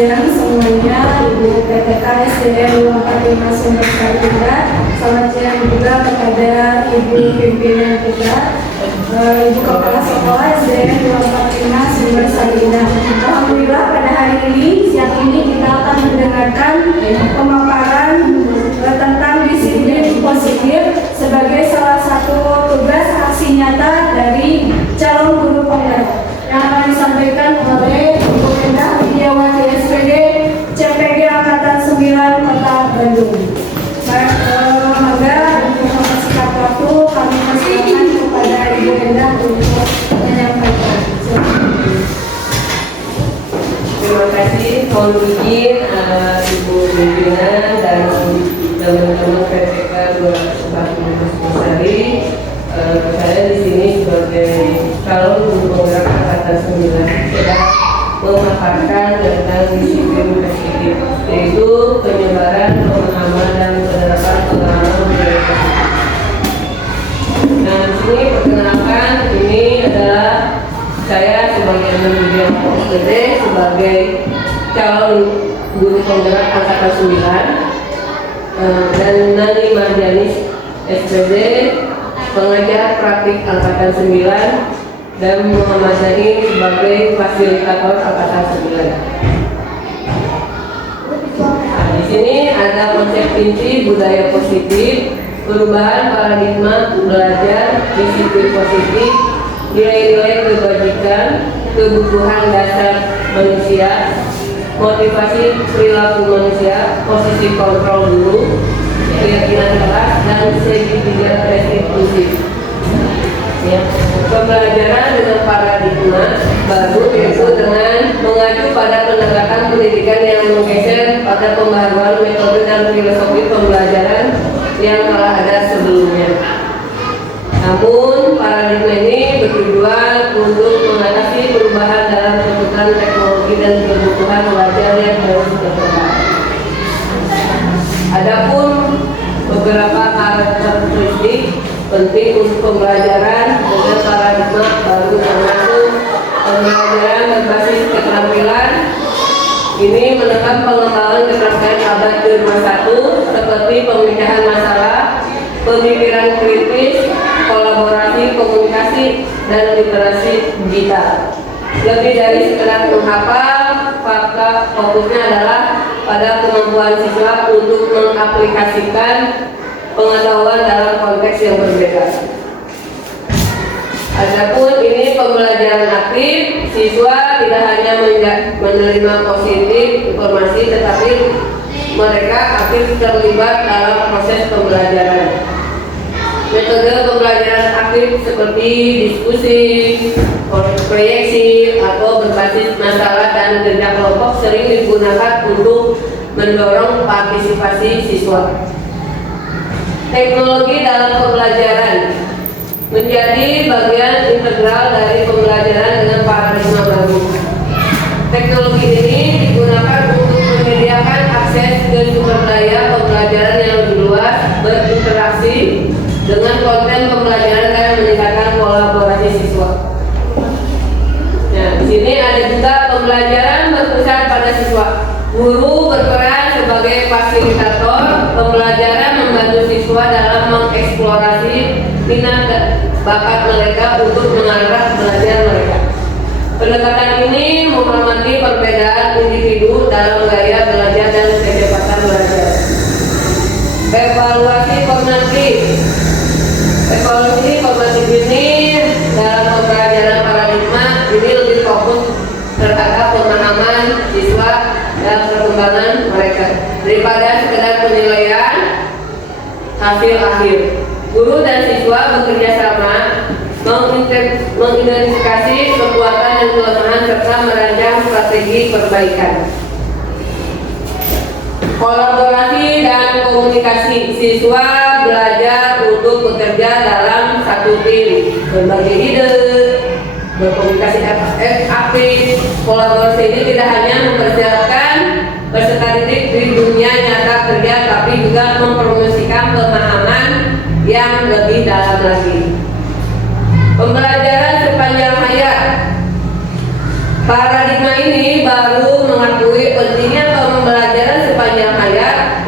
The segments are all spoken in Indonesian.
siang semuanya, Ibu PTK SDN 245 Sumber Sarinda. Selamat siang juga kepada Ibu pimpinan kita, Ibu Kepala Sekolah SDN 245 Sumber Sarinda. Alhamdulillah pada hari ini, siang ini kita akan mendengarkan pemaparan tentang disiplin positif sebagai salah satu tugas aksi nyata dari calon guru penggerak yang akan disampaikan oleh Ibu Endah Widiawati SPD CPG Angkatan 9 Kota Bandung. Semoga untuk singkat waktu kami persilakan kepada Ibu Endah untuk menyampaikan. Terima kasih, mohon izin Ibu pimpinan dan teman-teman PTK 245 Sari. Saya di sini sebagai calon guru penggerak angkatan 9 sedang memaparkan tentang disiplin positif, yaitu penyebaran pemahaman dan penerapan pengalaman budaya positif. Nah, di sini perkenalkan, ini adalah saya sebagai Mendidik SPD sebagai calon guru penggerak angkatan 9 dan Nani Marjanis SPD pengajar praktik angkatan 9 dan Muhammad Naim sebagai fasilitator angkatan 9. Nah, di sini ada konsep inti budaya positif, perubahan paradigma belajar, disiplin positif, nilai-nilai kebajikan, kebutuhan dasar manusia, motivasi perilaku manusia, posisi kontrol guru, keyakinan kelas, dan segitiga restitusi. Ya. Pembelajaran dengan paradigma baru yaitu dengan mengacu pada penegakan pendidikan yang menggeser pada pembaharuan metode dan filosofi pembelajaran yang telah ada sebelumnya. Namun paradigma ini bertujuan untuk mengatasi perubahan dalam kebutuhan teknologi dan kebutuhan belajar yang harus berkembang. Adapun beberapa karakteristik penting untuk pembelajaran dengan paradigma baru termasuk pembelajaran berbasis keterampilan. Ini menekan pengembangan keterampilan abad ke-21 seperti pemikiran masalah, pemikiran kritis, kolaborasi, komunikasi, dan literasi digital. Lebih dari sekedar menghafal, fakta fokusnya adalah pada kemampuan siswa untuk mengaplikasikan pengetahuan dalam konteks yang berbeda. Adapun ini pembelajaran aktif, siswa tidak hanya menerima positif informasi, tetapi mereka aktif terlibat dalam proses pembelajaran. Metode pembelajaran aktif seperti diskusi, proyeksi, atau berbasis masalah dan kerja kelompok sering digunakan untuk mendorong partisipasi siswa. Teknologi dalam pembelajaran menjadi bagian integral dari pembelajaran dengan paradigma baru. Teknologi ini digunakan untuk menyediakan akses ke sumber daya pembelajaran yang lebih luas, berinteraksi dengan konten pembelajaran dan meningkatkan kolaborasi siswa. Nah, di sini ada juga pembelajaran berpusat pada siswa. Guru berperan sebagai fasilitator pembelajaran, membantu siswa dalam mengeksplorasi minat dan bakat mereka untuk mengarah belajar mereka. Pendekatan ini menghormati perbedaan individu dalam gaya belajar dan kecepatan belajar. Evaluasi formatif. Evaluasi formatif ini dalam pembelajaran paradigma ini lebih fokus terhadap pemahaman siswa dan perkembangan mereka daripada sekedar penilaian hasil akhir. Guru dan siswa bekerja sama mengidentifikasi kekuatan dan kelemahan serta merancang strategi perbaikan. Kolaborasi dan komunikasi, siswa belajar untuk bekerja dalam satu tim, berbagi ide, berkomunikasi aktif. Kolaborasi ini tidak hanya mempersiapkan peserta didik di dunia nyata kerja, tapi juga mempromosikan pemahaman yang lebih dalam lagi. Pembelajaran sepanjang hayat. Paradigma ini baru mengakui pentingnya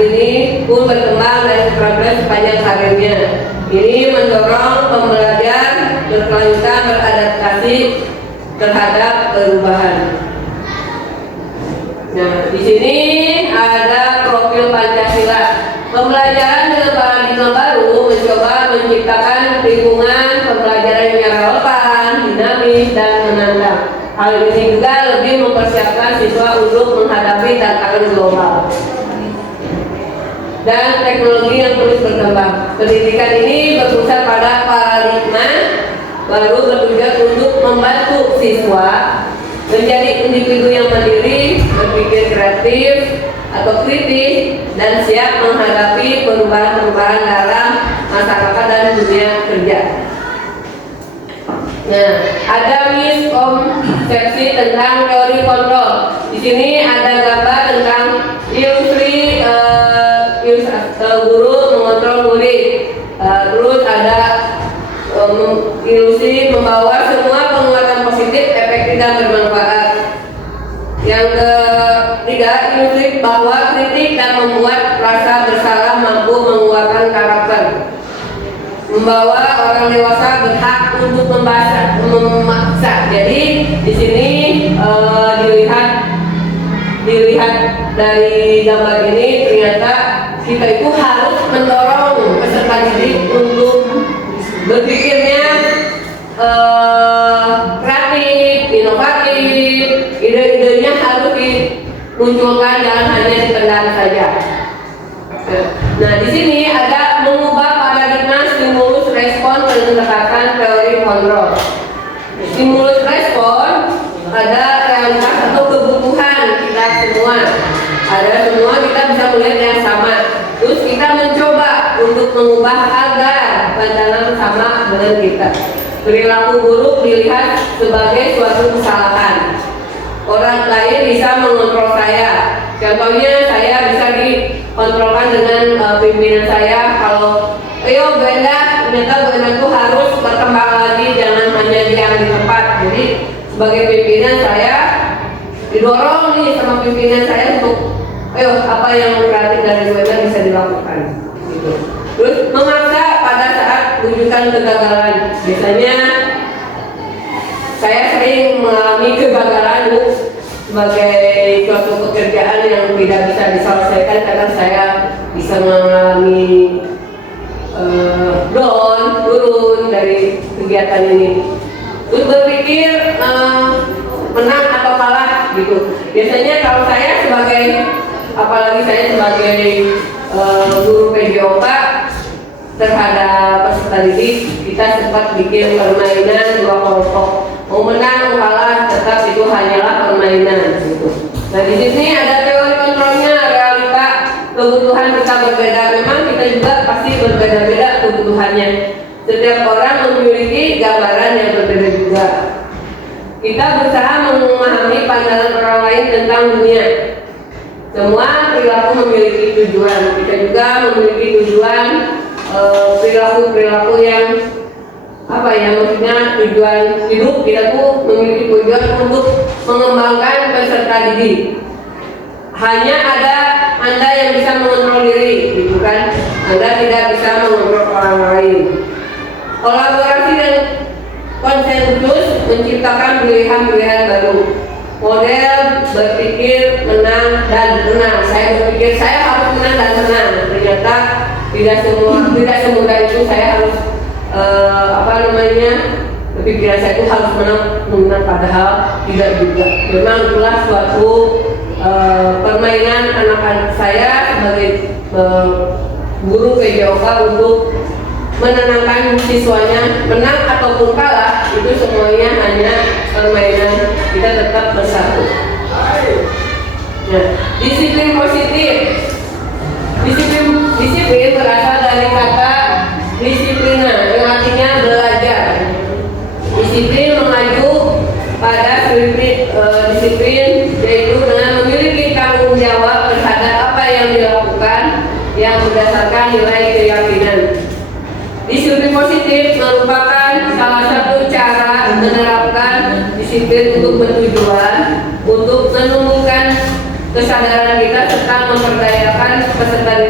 ini pun berkembang dari progres sepanjang karirnya. Ini mendorong pembelajar berkelanjutan beradaptasi terhadap perubahan. Nah, di sini ada profil Pancasila. Pembelajaran dengan paradigma baru mencoba menciptakan lingkungan pembelajaran yang relevan, dinamis, dan menantang. Hal ini juga lebih mempersiapkan siswa untuk menghadapi tantangan global dan teknologi yang terus berkembang. Pendidikan ini berpusat pada paradigma baru bertujuan untuk membantu siswa menjadi individu yang mandiri, berpikir kreatif atau kritis, dan siap menghadapi perubahan-perubahan dalam masyarakat dan dunia kerja. Nah, ada miskonsepsi tentang teori kontrol. Di sini ada gambar tentang ilustrasi guru mengontrol murid. Terus ada ilusi membawa semua penguatan positif, efektif, dan bermanfaat. Yang ketiga, ilusi bahwa kritik dan membuat rasa bersalah mampu menguatkan karakter. Membawa orang dewasa berhak untuk memaksa. Jadi di sini dilihat dari gambar ini, ternyata kita itu harus mendorong peserta didik untuk berpikirnya kreatif, inovatif, ide-idenya harus dimunculkan, jangan hanya dipendam saja. Nah, di sini ada mengubah paradigma stimulus respon berdasarkan teori kontrol. Stimulus respon ada realitas atau kebutuhan kita semua. Ada semua kita bisa melihat yang sama. Terus kita mencoba untuk mengubah agar pandangan sama dengan kita. Perilaku buruk dilihat sebagai suatu kesalahan. Orang lain bisa mengontrol saya. Contohnya saya bisa dikontrolkan dengan pimpinan saya. Kalau ayo Brenda, ternyata Brenda itu harus berkembang lagi, jangan hanya diam di tempat. Jadi sebagai pimpinan saya didorong nih sama pimpinan saya untuk ayo apa yang kreatif dari Brenda bisa dilakukan. Gitu. Terus memaksa pada saat wujudan kegagalan. Biasanya saya sering mengalami kegagalan sebagai suatu pekerjaan yang tidak bisa diselesaikan karena saya bisa mengalami turun dari kegiatan ini. Terus berpikir menang atau kalah gitu. Biasanya kalau saya apalagi saya sebagai guru PJOK terhadap peserta didik, kita sempat bikin permainan dua kelompok. Mau menang, mau kalah, tetap itu hanyalah permainan gitu. Nah, di sini ada teori kontrolnya, realita, kebutuhan kita berbeda. Memang kita juga pasti berbeda-beda kebutuhannya. Setiap orang memiliki gambaran yang berbeda juga. Kita berusaha memahami pandangan orang lain tentang dunia. Semua perilaku memiliki tujuan. Kita juga memiliki tujuan, perilaku yang maksudnya tujuan hidup. Kita tuh memiliki tujuan untuk mengembangkan peserta didik. Hanya ada Anda yang bisa mengontrol diri, gitu kan? Anda tidak bisa mengontrol orang lain. Kolaborasi dan konsensus menciptakan pilihan-pilihan baru. Model berpikir menang dan menang. Saya berpikir saya harus menang dan menang. Ternyata tidak semudah itu. Saya harus berpikiran saya itu harus menang, padahal tidak juga. Memang itulah suatu permainan anak-anak saya sebagai guru PJOK untuk menenangkan siswanya. Menang ataupun kalah itu semuanya hanya permainan, kita tetap bersatu. Nah, disiplin positif. Disiplin berasal dari kata disiplina yang artinya belajar. Disiplin mengacu pada disiplin, yaitu dengan memiliki tanggung jawab terhadap apa yang dilakukan yang berdasarkan nilai keyakinan. Disiplin positif merupakan salah satu cara menerapkan disiplin untuk bertujuan untuk menumbuhkan kesadaran kita serta memperdayakan peserta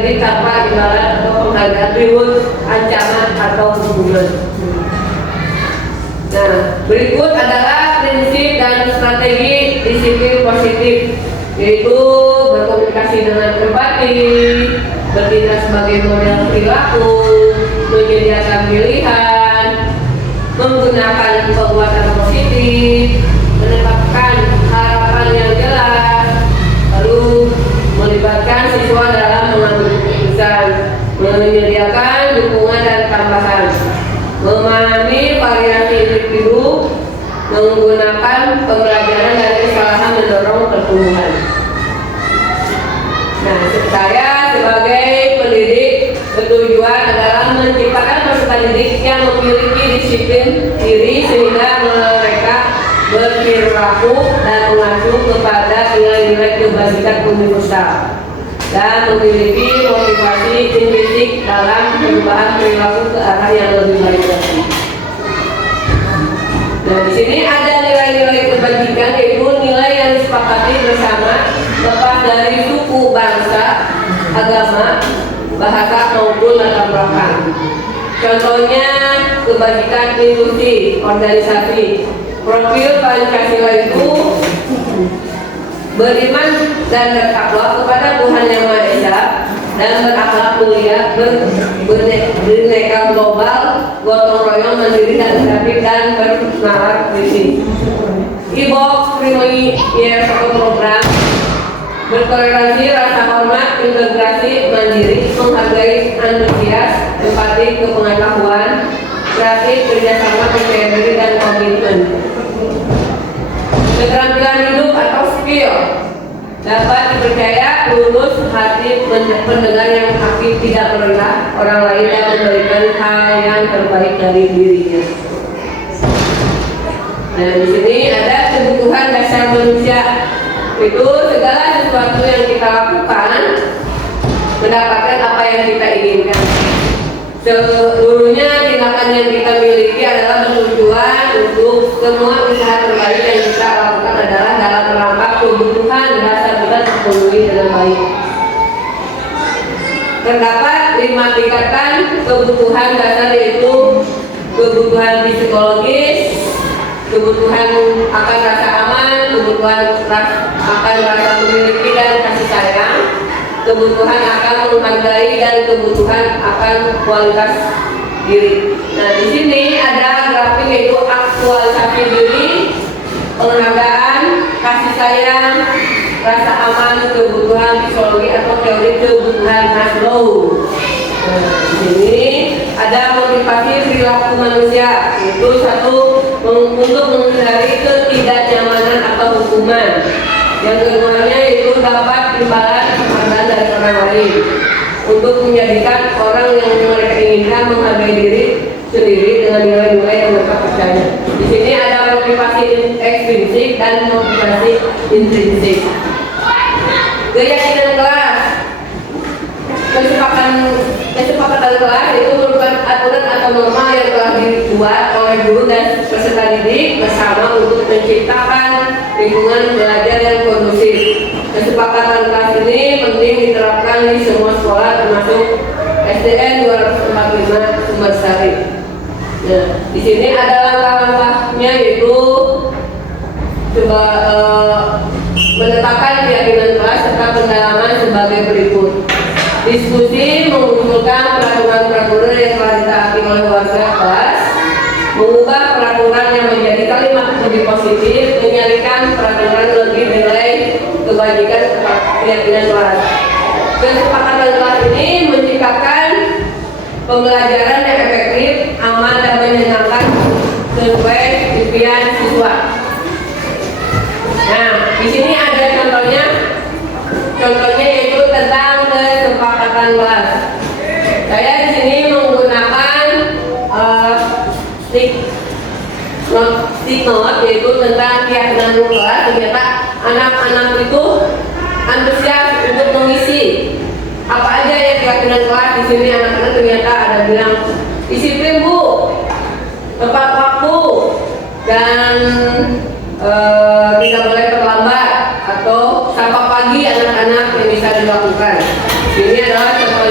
didik tanpa imbalan atau penghargaan reward, ancaman atau hukuman. Nah, berikut adalah prinsip dan strategi disiplin positif, yaitu berkomunikasi dengan empati, bertindak sebagai model perilaku, menyediakan pilihan, menggunakan penguatan positif, menetapkan harapan yang jelas, lalu melibatkan siswa dalam mengambil keputusan, menyediakan dukungan dan tambahan, memahami variasi individu, menggunakan pembelajaran dari kesalahan mendorong pertumbuhan. Nah, saya sebagai pendidik bertujuan adalah menciptakan peserta didik yang memiliki disiplin diri sehingga mereka berperilaku dan mengacu kepada nilai-nilai kebajikan universal dan memiliki motivasi intrinsik dalam perubahan perilaku ke arah yang lebih baik lagi. Nah, di sini ada nilai-nilai kebajikan, yaitu nilai yang disepakati bersama lepas dari suku, bangsa, agama, bahasa maupun latar belakang. Contohnya kebajikan institusi, organisasi. Profil Pancasila itu beriman dan bertakwa kepada Tuhan Yang Maha Esa dan berakhlak mulia, berneka global, gotong royong, mandiri dan kreatif dan bernalar kritis. IBOX Premier satu program bertoleransi, rasa hormat, integrasi, mandiri, menghargai, antusias, empati, kepengetahuan, kreatif, kerjasama, percaya diri dan komitmen. Keterampilan hidup atau skill dapat dipercaya, lulus, hati, pendengar yang aktif, tidak merendah orang lain dan memberikan hal yang terbaik dari dirinya. Nah, di sini ada kebutuhan dasar manusia, itu segala sesuatu yang kita lakukan mendapatkan apa yang kita inginkan. Seluruhnya tindakan yang kita miliki adalah bertujuan untuk semua usaha terbaik yang kita lakukan adalah dalam rangka kebutuhan dasar kita terpenuhi dengan baik. Terdapat 5 tingkatan kebutuhan dasar, yaitu kebutuhan psikologis, kebutuhan akan rasa aman, kebutuhan akan rasa memiliki dan kasih sayang, kebutuhan akan menghargai, dan kebutuhan akan kualitas diri. Nah, di sini ada grafik, yaitu aktualisasi diri, penghargaan, kasih sayang, rasa aman, kebutuhan psikologi atau teori kebutuhan Maslow. Nah, di sini ada motivasi perilaku manusia, yaitu satu, untuk menghindari ketidaknyamanan atau hukuman. Yang keduanya yaitu dapat imbalan penghargaan dari orang lain, untuk menjadikan orang yang mereka inginkan menghargai diri sendiri dengan nilai-nilai yang mereka percaya. Di sini ada motivasi ekstrinsik dan motivasi intrinsik. Keyakinan kelas, kesepakatan kelas itu merupakan aturan atau norma yang telah dibuat oleh guru dan peserta didik bersama untuk menciptakan lingkungan belajar yang kondusif. Kesepakatan kelas ini penting diterapkan di semua sekolah termasuk SDN 245 Sumbersari. Nah, di sini ada langkah-langkahnya, yaitu coba menetapkan keyakinan kelas serta pendalaman sebagai berikut. Diskusi, mengumpulkan peraturan-peraturan yang telah ditaati oleh warga kelas, mengubah peraturan yang menjadi kalimat lebih positif, menyalurkan peraturan lebih nilai kebajikan keyakinan kelas. Kesepakatan kelas ini menciptakan pembelajaran yang efektif, aman dan menyenangkan sesuai impian siswa. Nah, di sini ada contohnya yaitu tentang kesepakatan kelas. Saya di sini menggunakan stick note, yaitu tentang keyakinan kelas. Ternyata anak-anak itu antusias untuk mengisi apa aja yang keyakinan kelas. Di sini anak-anak ternyata ada bilang disiplin Bu, tepat waktu, dan tidak boleh terlambat, atau sapa pagi anak-anak yang bisa dilakukan. Ini adalah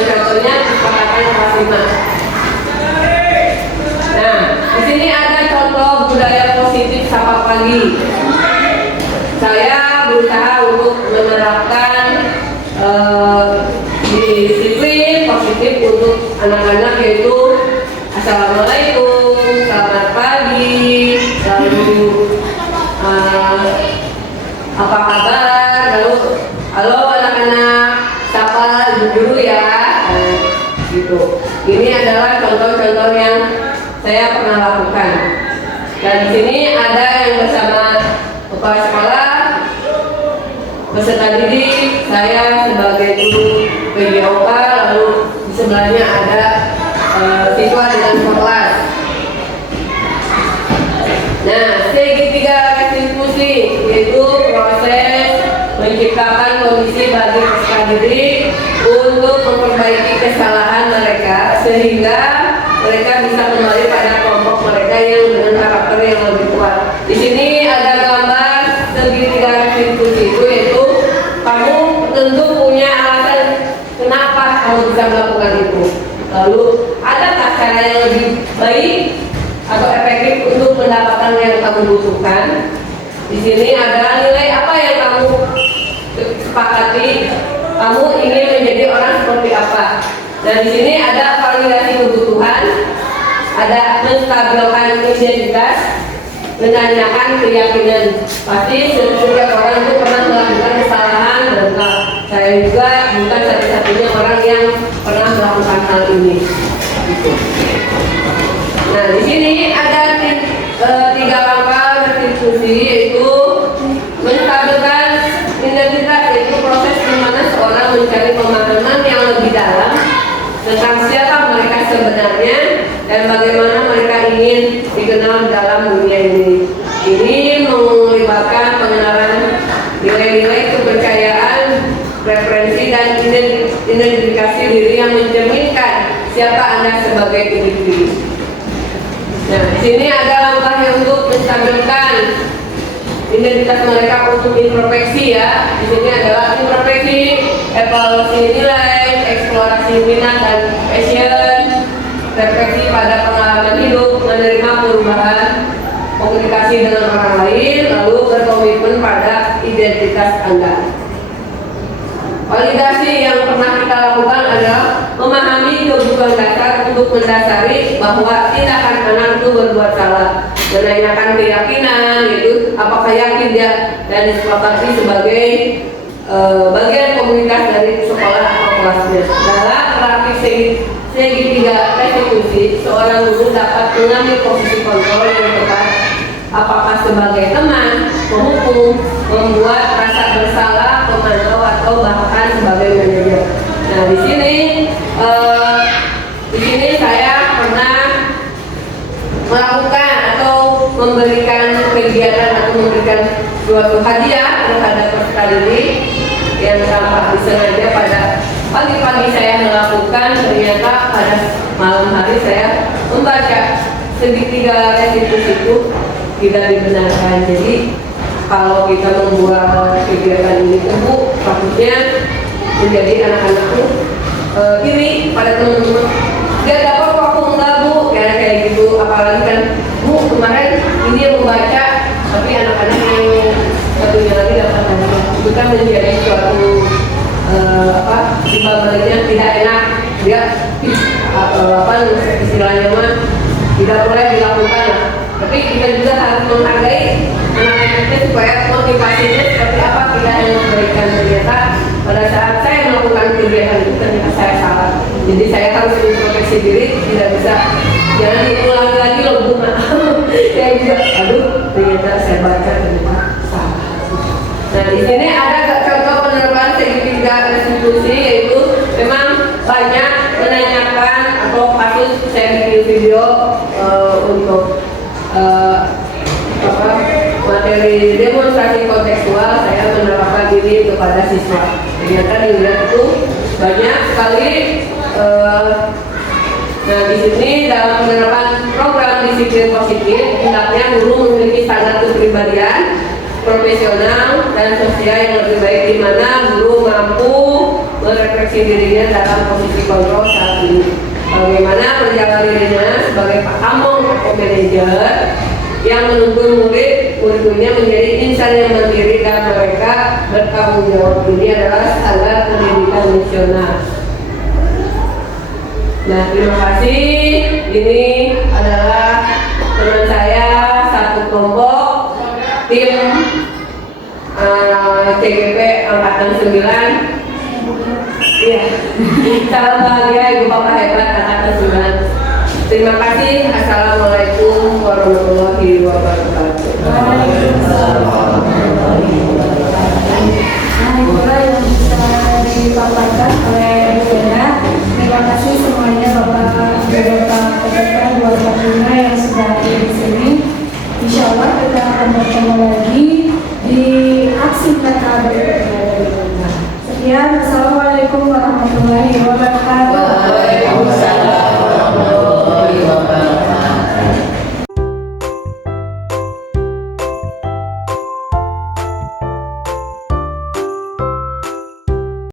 simak. Nah, di sini ada contoh budaya positif sapa pagi. Saya berusaha untuk menerapkan disiplin positif untuk anak-anak, yaitu assalamualaikum, selamat pagi, lalu apa kabar, lalu halo anak-anak, sapa ibu guru ya, gitu. Ini adalah contoh-contoh yang saya pernah lakukan. Dan di sini ada yang bersama kepala sekolah, peserta didik, saya sebagai guru PJOK, lalu di sebelahnya ada siswa dengan kelas. Nah, segitiga restitusi yaitu proses menciptakan kondisi bagi peserta didik untuk memperbaiki kesalahan mereka sehingga mereka bisa kembali pada kelompok mereka yang dengan karakter yang lebih kuat. Di sini ada gambar segitiga restitusi itu, yaitu kamu tentu punya alasan kenapa kamu bisa melakukan itu. Lalu adakah cara yang lebih baik atau efektif untuk mendapatkan yang kamu butuhkan? Di sini ada nilai apa yang kamu sepakati, kamu ingin menjadi orang seperti apa. Dan di sini ada validasi kebutuhan, ada menstabilkan identitas, menanyakan keyakinan. Pasti setiap orang itu pernah melakukan kesalahan, dan saya juga bukan satu-satunya orang yang pernah melakukan hal ini. Gitu. Nah, di sini ada tiga langkah restitusi, yaitu menstabilkan identitas, yaitu proses di mana seorang mencari pemahaman yang lebih dalam tentang siapa mereka sebenarnya dan bagaimana mereka ingin dikenal dalam dunia ini. Ini melibatkan pengenalan nilai-nilai kepercayaan, referensi dan identifikasi diri yang mencerminkan siapa Anda sebagai individu. Nah, di sini ada langkahnya untuk menstabilkan identitas mereka untuk introspeksi ya. Di sini adalah introspeksi, evaluasi nilai, eksplorasi minat dan passion, refleksi pada pengalaman hidup, menerima perubahan, komunikasi dengan orang lain, lalu berkomitmen pada identitas Anda. Validasi yang pernah kita lakukan adalah memahami kebutuhan dasar untuk mendasari bahwa tindakan anak itu berbuat salah, menanyakan keyakinan, yaitu apakah yakin dia dan disepakati sebagai bagian komunitas dari sekolah atau kelasnya. Dalam praktik segitiga restitusi, seorang guru dapat mengambil posisi kontrol yang tepat, apakah sebagai teman, penghukum, membuat rasa bersalah, pemantau, atau bahkan sebagai manajer. Nah, di sini saya pernah melakukan atau memberikan kegiatan atau memberikan suatu hadiah terhadap peserta didik yang tanpa disengaja. Pada pagi-pagi saya melakukan, ternyata pada malam hari saya membaca segitiga restitusi itu tidak dibenarkan. Jadi kalau kita membuat kegiatan ini Bu, takutnya menjadi anak-anak tuh iri pada teman-teman. Dia dapat kok aku enggak Bu, kayak gitu. Apalagi kan Bu kemarin ini yang membaca, tapi anak-anak yang satunya lagi dapat hadiah. Itu kan menjadi suatu baliknya tidak enak. Dia istilahnya mah tidak boleh dilakukan. Tapi kita juga harus menghargai anak-anaknya supaya motivasinya seperti apa kita yang memberikan. Ternyata pada saat saya melakukan kegiatan itu ternyata saya salah. Jadi saya harus introspeksi diri, tidak bisa jangan diulangi lagi loh Bu. Saya juga, aduh ternyata saya baca ternyata salah. Nah, di sini ada contoh penerapan segitiga restitusi, yaitu memang banyak menanyakan atau kasus saya bikin video untuk materi demonstrasi kontekstual. Saya menerapkan diri kepada siswa. Ternyata dilihat itu banyak sekali. Nah, di sini dalam penerapan program disiplin positif, hendaknya guru memiliki standar kepribadian, profesional dan sosial yang lebih baik, di mana guru mampu merefleksi dirinya dalam posisi kontrol saat ini. bagaimana berjalan dirinya sebagai Pak Among atau manajer yang menuntun murid-muridnya menjadi insan yang mandiri dan mereka bertanggung jawab. Ini adalah standar pendidikan nasional. Nah, terima kasih. Ini adalah teman saya satu kelompok tim CGP Angkatan 9. Iya, salam bahagia Ibu Bapak hebat Angkatan 9. Terima kasih. Assalamualaikum warahmatullahi wabarakatuh. Nah, itulah yang bisa dipaparkan oleh Bu Ena. Terima kasih semuanya Bapak PPK 245 yang sudah hadir di sini. Insya Allah kita akan bertemu lagi di aksi kata berikutnya. Sekian, Assalamualaikum warahmatullahi wabarakatuh.